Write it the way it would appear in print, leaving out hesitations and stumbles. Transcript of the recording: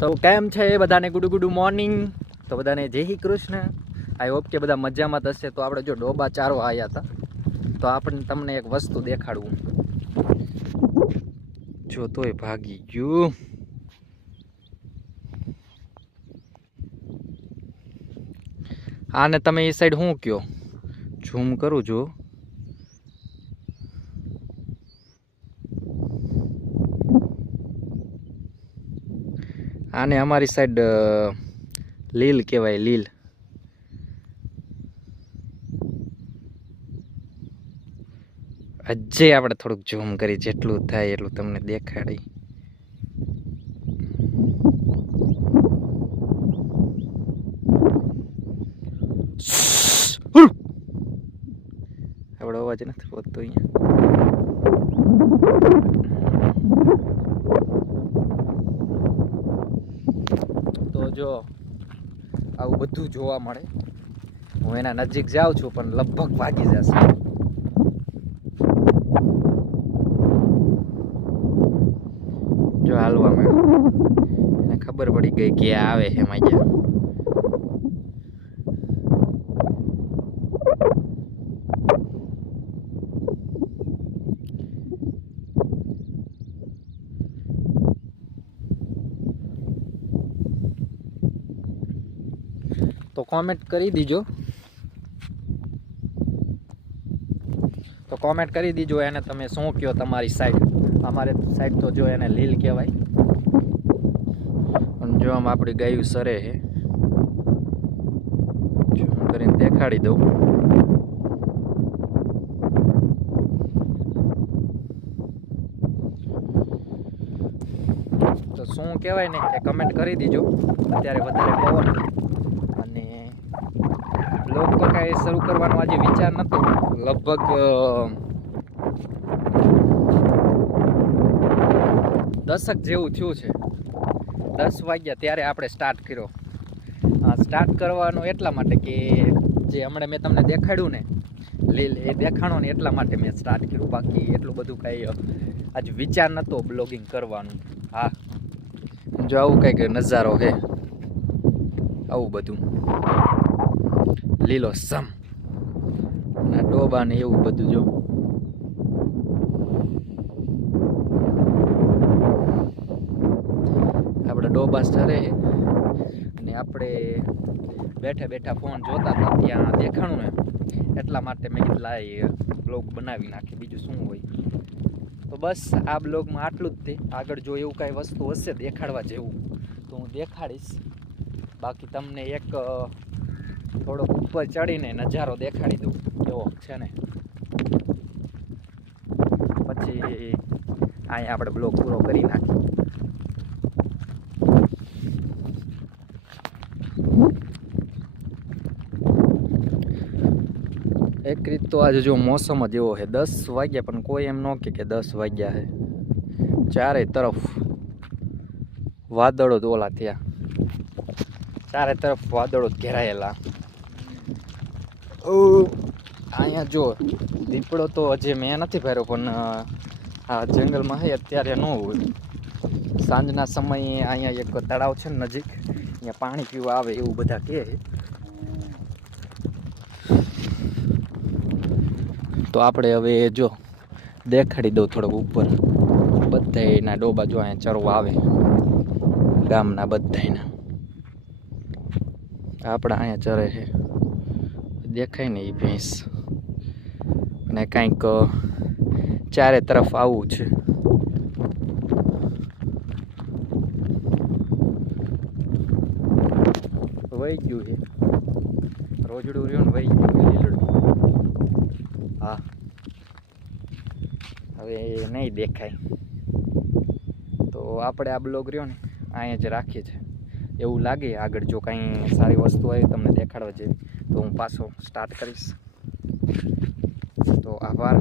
તો કેમ છે બધાને? Good morning. તો બધાને જય શ્રી કૃષ્ણ. આઈ હોપ કે બધા મજામાં થશે. તો આપણે જો ડોબા ચારો આવ્યા હતા, તો આપણે તમને એક વસ્તુ દેખાડવું. જો તોય ભાગી ગયું. આને તમે એ સાઈડ શું કયો? ઝૂમ કરું જો. આને અમારી સાઈડ લીલ કહેવાય, લીલ. હજે આપણે થોડુંક ઝૂમ કરી, જેટલું થાય એટલું તમને દેખાડી. આપણો અવાજ નથી પહોંચતો અહીંયા. તો જો આવું બધું જોવા મળે. હું એના નજીક જાઉં છું પણ લગભગ ભાગી જશે. જો હાલવા માંડ્યો, એને ખબર પડી ગઈ કે આવે છે મજા. તો કોમેન્ટ કરી દીજો. એને તમે શું કહો તમારી સાઈડ. અમારે સાઈડ તો જો એને લીલ કહેવાય. અને જો આમ આપણી ગાયું સરે છે, ઝૂમ કરીને દેખાડી દઉં. તો શું કહેવાય ને એ કમેન્ટ કરી દીજો. અત્યારે વધારે પવન અને બ્લોગ તો કાંઈ શરૂ કરવાનો આજે વિચાર નહોતો. લગભગ 10 જેવું થયું છે. 10 વાગ્યા ત્યારે આપણે સ્ટાર્ટ કર્યો. સ્ટાર્ટ કરવાનો એટલા માટે કે જે હમણાં મેં તમને દેખાડ્યું ને લીલ, એ દેખાણો ને એટલા માટે મેં સ્ટાર્ટ કર્યું. બાકી એટલું બધું કાંઈ આજ વિચાર નહોતો બ્લોગિંગ કરવાનું. હા, જો આવું કંઈક નજારો છે, આવું બધું લીલો સમ ના ડોબા ને એવું બધું. જો આપણે ડોબા સ્ટરે અને આપણે બેઠા બેઠા ફોન જોતા હતા, ત્યાં દેખાણું ને એટલા માટે મેં કીધું લાય બ્લોગ બનાવી નાખી. બીજું શું હોય. તો બસ આ બ્લોગમાં આટલું જ. તે આગળ જો એવું કાંઈ વસ્તુ હશે દેખાડવા જેવું તો હું દેખાડીશ. બાકી તમને એક થોડોક ઉપર ચડીને નજારો દેખાડી દઉં એવો છે ને, પછી અહીંયા આપણે બ્લોગ પૂરો કરી નાખીએ. એક રીત તો આજે જો મોસમ જ એવો છે. 10 વાગ્યા પણ કોઈ એમ ન કે 10 વાગ્યા છે. ચારે તરફ વાદળો જ ઓલા થયા, ચારે તરફ વાદળો જ ઘેરાયેલા. અહીંયા જો દીપડો તો હજી મેં નથી ભર્યો, પણ આ જંગલમાં છે અત્યારે ન હોય. સાંજના સમયે અહીંયા એક તળાવ છે ને નજીક, અહીંયા પાણી પીવા આવે એવું બધા કહે. તો આપણે હવે જો દેખાડી દઉં થોડોક ઉપર. બધાયના ડોબા જો અહીંયા ચરવા આવે, ગામના બધાયના. આપણા અહીંયા ચરે છે, દેખાય ને એ ભેંસ. અને કાંઈક ચારે તરફ આવું છે. વહી ગયું છે રોજડું રહ્યું ને, વહી ગયું લીલડું. હા, હવે નહીં દેખાય. તો આપણે આ બ્લોગ રહ્યો ને અહીંયા જ રાખીએ છીએ. એવું લાગે આગળ જો કાંઈ સારી વસ્તુ હોય તમને દેખાડવા જેવી તો હું પાછો સ્ટાર્ટ કરીશ. તો આભાર.